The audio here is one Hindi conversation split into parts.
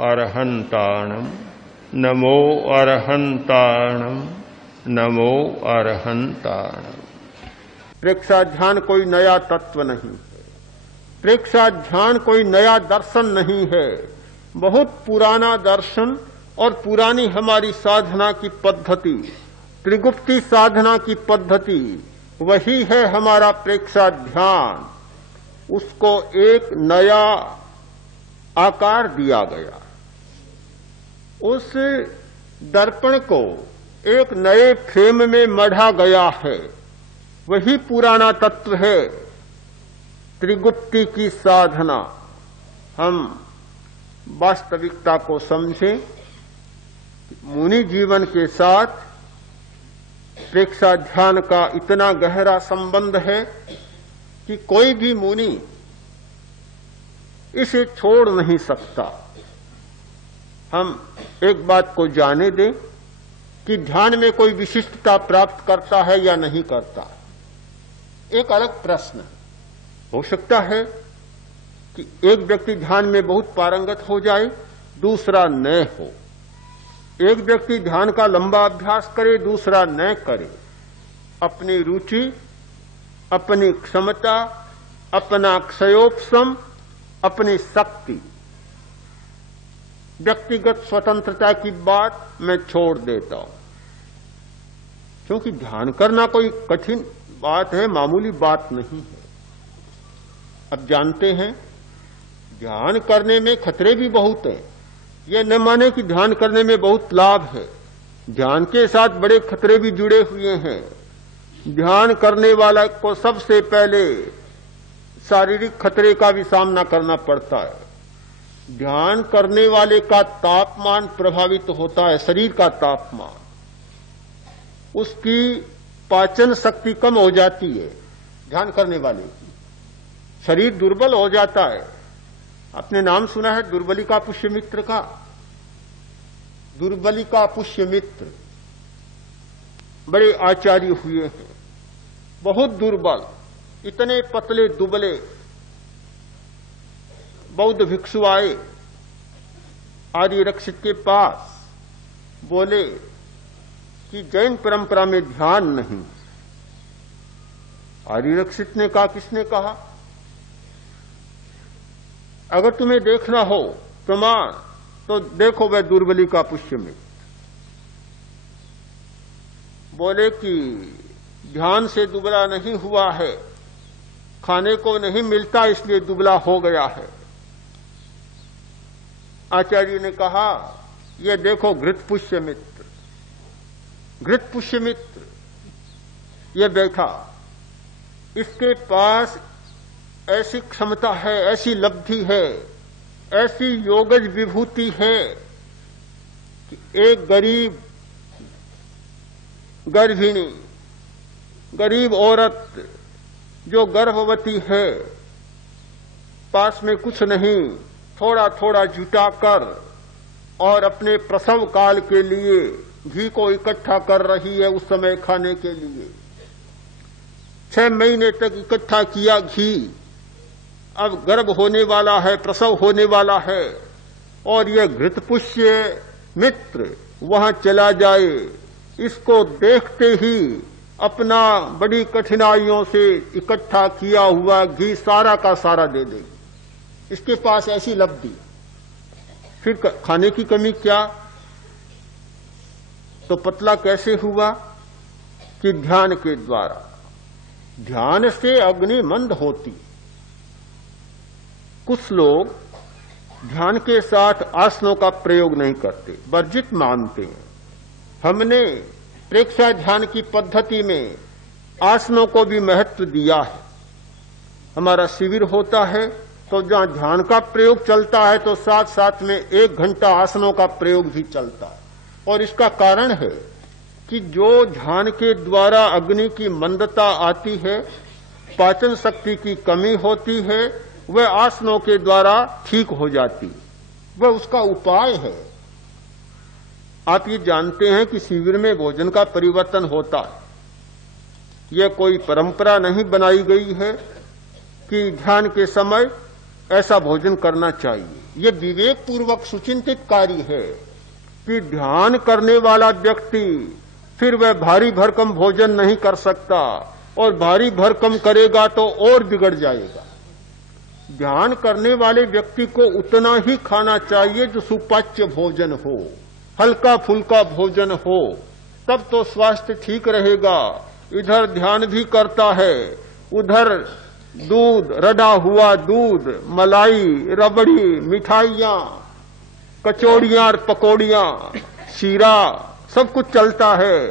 अरहन्ताणम् नमो अरहन्ताणम् नमो अरहन्ताणम्। प्रेक्षाध्यान कोई नया तत्व नहीं है, प्रेक्षाध्यान कोई नया दर्शन नहीं है। बहुत पुराना दर्शन और पुरानी हमारी साधना की पद्धति, त्रिगुप्ती साधना की पद्धति, वही है हमारा प्रेक्षाध्यान। उसको एक नया आकार दिया गया, उस दर्पण को एक नए फ्रेम में मढ़ा गया है। वही पुराना तत्व है त्रिगुप्ती की साधना। हम वास्तविकता को समझें। मुनि जीवन के साथ प्रेक्षाध्यान का इतना गहरा संबंध है कि कोई भी मुनि इसे छोड़ नहीं सकता। हम एक बात को जाने दें कि ध्यान में कोई विशिष्टता प्राप्त करता है या नहीं करता, एक अलग प्रश्न हो सकता है कि एक व्यक्ति ध्यान में बहुत पारंगत हो जाए, दूसरा न हो। एक व्यक्ति ध्यान का लंबा अभ्यास करे, दूसरा न करे। अपनी रुचि, अपनी क्षमता, अपना क्षयोपशम, अपनी शक्ति, व्यक्तिगत स्वतंत्रता की बात मैं छोड़ देता हूं, क्योंकि ध्यान करना कोई कठिन बात है, मामूली बात नहीं है। अब जानते हैं ध्यान करने में खतरे भी बहुत हैं। यह न माने कि ध्यान करने में बहुत लाभ है, ध्यान के साथ बड़े खतरे भी जुड़े हुए हैं। ध्यान करने वाला को सबसे पहले शारीरिक खतरे का भी सामना करना पड़ता है। ध्यान करने वाले का तापमान प्रभावित होता है, शरीर का तापमान। उसकी पाचन शक्ति कम हो जाती है, ध्यान करने वाले की शरीर दुर्बल हो जाता है। आपने नाम सुना है दुर्बलिका पुष्यमित्र का? दुर्बलिका पुष्यमित्र बड़े आचार्य हुए हैं, बहुत दुर्बल, इतने पतले दुबले। बौद्ध भिक्षु आए आर्य रक्षित के पास, बोले कि जैन परंपरा में ध्यान नहीं। आर्य रक्षित ने कहा, किसने कहा? अगर तुम्हें देखना हो प्रमाण तो देखो वह दुर्बलिका पुष्यमित्र। बोले कि ध्यान से दुबला नहीं हुआ है, खाने को नहीं मिलता इसलिए दुबला हो गया है। आचार्य ने कहा, यह देखो घृत पुष्यमित्र, घृत पुष्यमित्र यह बैठा, इसके पास ऐसी क्षमता है, ऐसी लब्धि है, ऐसी योगज विभूति है कि एक गरीब गर्भिणी, गरीब औरत जो गर्भवती है, पास में कुछ नहीं, थोड़ा थोड़ा जुटाकर और अपने प्रसव काल के लिए घी को इकट्ठा कर रही है, उस समय खाने के लिए 6 महीने तक इकट्ठा किया घी। अब गर्भ होने वाला है, प्रसव होने वाला है, और यह घृतपुष्य मित्र वहां चला जाए, इसको देखते ही अपना बड़ी कठिनाइयों से इकट्ठा किया हुआ घी सारा का सारा दे देगी। इसके पास ऐसी लब्धि, फिर खाने की कमी क्या? तो पतला कैसे हुआ? कि ध्यान के द्वारा। ध्यान से अग्नि मंद होती। कुछ लोग ध्यान के साथ आसनों का प्रयोग नहीं करते, वर्जित मानते हैं। हमने प्रेक्षा ध्यान की पद्धति में आसनों को भी महत्व दिया है। हमारा शिविर होता है तो जहां ध्यान का प्रयोग चलता है तो साथ साथ में 1 घंटा आसनों का प्रयोग भी चलता है। और इसका कारण है कि जो ध्यान के द्वारा अग्नि की मंदता आती है, पाचन शक्ति की कमी होती है, वह आसनों के द्वारा ठीक हो जाती, वह उसका उपाय है। आप ये जानते हैं कि शिविर में भोजन का परिवर्तन होता है। यह कोई परंपरा नहीं बनाई गई है कि ध्यान के समय ऐसा भोजन करना चाहिए। ये विवेक पूर्वक सुचिंतित कार्य है कि ध्यान करने वाला व्यक्ति फिर वह भारी भरकम भोजन नहीं कर सकता, और भारी भरकम करेगा तो और बिगड़ जाएगा। ध्यान करने वाले व्यक्ति को उतना ही खाना चाहिए जो सुपाच्य भोजन हो, हल्का फुल्का भोजन हो, तब तो स्वास्थ्य ठीक रहेगा। इधर ध्यान भी करता है, उधर दूध, रड़ा हुआ दूध, मलाई, रबड़ी, मिठाइयां, कचौड़ियां और पकौड़ियां, शीरा, सब कुछ चलता है,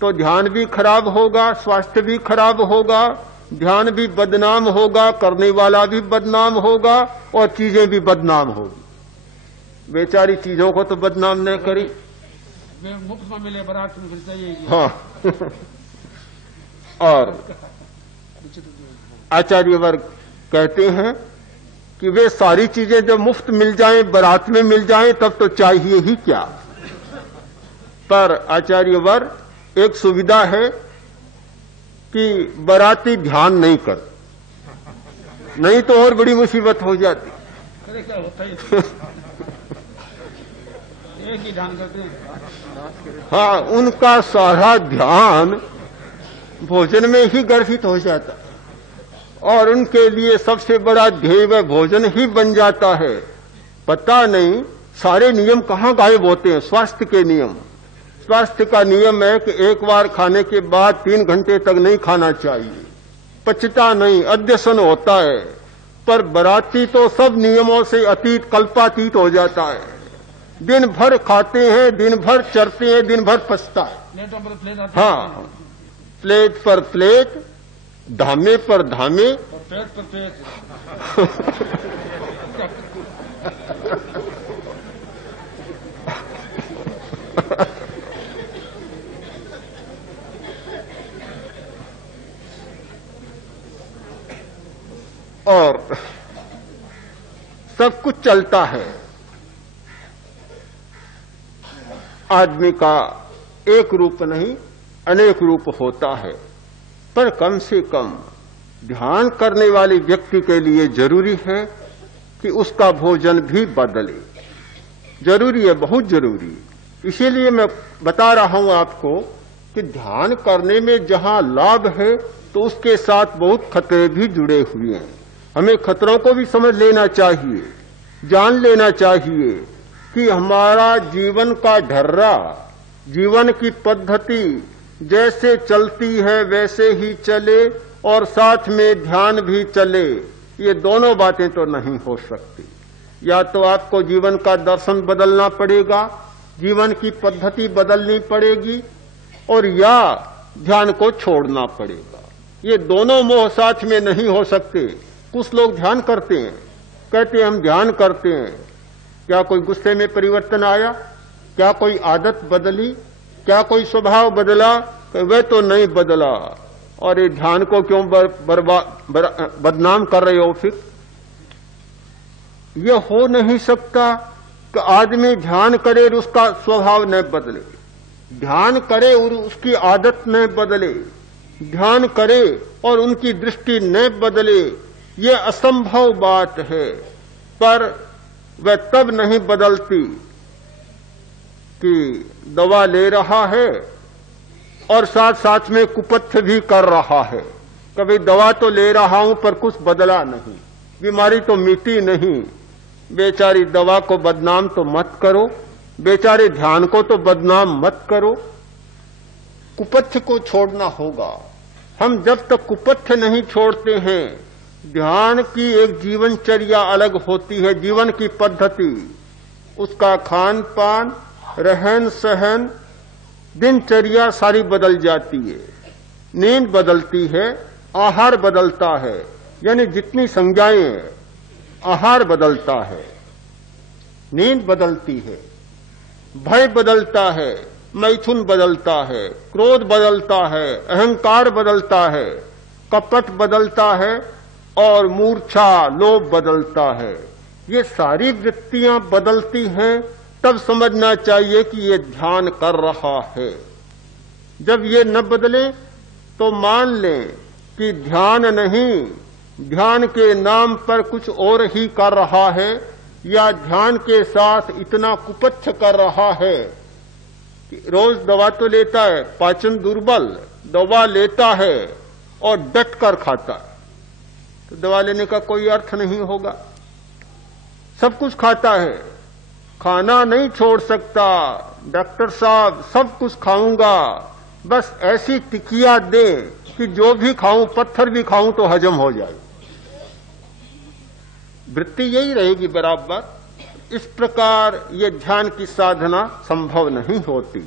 तो ध्यान भी खराब होगा, स्वास्थ्य भी खराब होगा, ध्यान भी बदनाम होगा, करने वाला भी बदनाम होगा, और चीजें भी बदनाम होगी। बेचारी चीजों को तो बदनाम न करी, मुफ्त में मिले बारात में फिर चाहिए। हाँ। और आचार्य वर्ग कहते हैं कि वे सारी चीजें जब मुफ्त मिल जाएं, बारात में मिल जाएं, तब तो चाहिए ही क्या। पर आचार्य वर्ग एक सुविधा है कि बाराती ध्यान नहीं कर, नहीं तो और बड़ी मुसीबत हो जाती। अरे क्या होता है, एक ही ध्यान करते हैं। हाँ, उनका सारा ध्यान भोजन में ही गर्भित हो जाता, और उनके लिए सबसे बड़ा ध्येय वह भोजन ही बन जाता है। पता नहीं सारे नियम कहाँ गायब होते हैं। स्वास्थ्य के नियम, स्वास्थ्य का नियम है कि एक बार खाने के बाद 3 घंटे तक नहीं खाना चाहिए, पचता नहीं, अध्यसन होता है। पर बराती तो सब नियमों से अतीत, कल्पातीत हो जाता है। दिन भर खाते हैं, दिन भर चरते हैं, दिन भर पचता है। हाँ, प्लेट पर प्लेट, धामे पर धामे, और पेट पर पेट। और सब कुछ चलता है। आदमी का एक रूप नहीं, अनेक रूप होता है, पर कम से कम ध्यान करने वाले व्यक्ति के लिए जरूरी है कि उसका भोजन भी बदले। जरूरी है, बहुत जरूरी। इसीलिए मैं बता रहा हूं आपको कि ध्यान करने में जहां लाभ है तो उसके साथ बहुत खतरे भी जुड़े हुए हैं। हमें खतरों को भी समझ लेना चाहिए, जान लेना चाहिए कि हमारा जीवन का ढर्रा, जीवन की पद्धति जैसे चलती है वैसे ही चले, और साथ में ध्यान भी चले। ये दोनों बातें तो नहीं हो सकती। या तो आपको जीवन का दर्शन बदलना पड़ेगा, जीवन की पद्धति बदलनी पड़ेगी, और या ध्यान को छोड़ना पड़ेगा। ये दोनों मोह साथ में नहीं हो सकते। कुछ लोग ध्यान करते हैं, कहते हैं हम ध्यान करते हैं, क्या कोई गुस्से में परिवर्तन आया, क्या कोई आदत बदली, क्या कोई स्वभाव बदला? वह तो नहीं बदला। और ये ध्यान को क्यों बदनाम कर रहे हो? फिर यह हो नहीं सकता कि आदमी ध्यान करे और उसका स्वभाव न बदले, ध्यान करे और उसकी आदत न बदले, ध्यान करे और उनकी दृष्टि न बदले। ये असंभव बात है। पर वह तब नहीं बदलती कि दवा ले रहा है और साथ साथ में कुपथ्य भी कर रहा है। कभी दवा तो ले रहा हूं पर कुछ बदला नहीं, बीमारी तो मिटी नहीं। बेचारी दवा को बदनाम तो मत करो, बेचारे ध्यान को तो बदनाम मत करो। कुपथ्य को छोड़ना होगा। हम जब तक कुपथ्य नहीं छोड़ते हैं, ध्यान की एक जीवनचर्या अलग होती है, जीवन की पद्धति, उसका खान पान, रहन सहन, दिनचर्या सारी बदल जाती है। नींद बदलती है, आहार बदलता है, यानी जितनी संज्ञाएं हैं, आहार बदलता है, नींद बदलती है, भय बदलता है, मैथुन बदलता है, क्रोध बदलता है, अहंकार बदलता है, कपट बदलता है और मूर्छा, लोभ बदलता है। ये सारी वृत्तियां बदलती हैं, तब समझना चाहिए कि ये ध्यान कर रहा है। जब ये न बदले तो मान लें कि ध्यान नहीं, ध्यान के नाम पर कुछ और ही कर रहा है, या ध्यान के साथ इतना कुपच्छ कर रहा है कि रोज दवा तो लेता है, पाचन दुर्बल, दवा लेता है और डट कर खाता है, तो दवा लेने का कोई अर्थ नहीं होगा। सब कुछ खाता है, खाना नहीं छोड़ सकता, डॉक्टर साहब सब कुछ खाऊंगा, बस ऐसी टिकिया दे कि जो भी खाऊं, पत्थर भी खाऊं तो हजम हो जाए। वृत्ति यही रहेगी बराबर। इस प्रकार ये ध्यान की साधना संभव नहीं होती।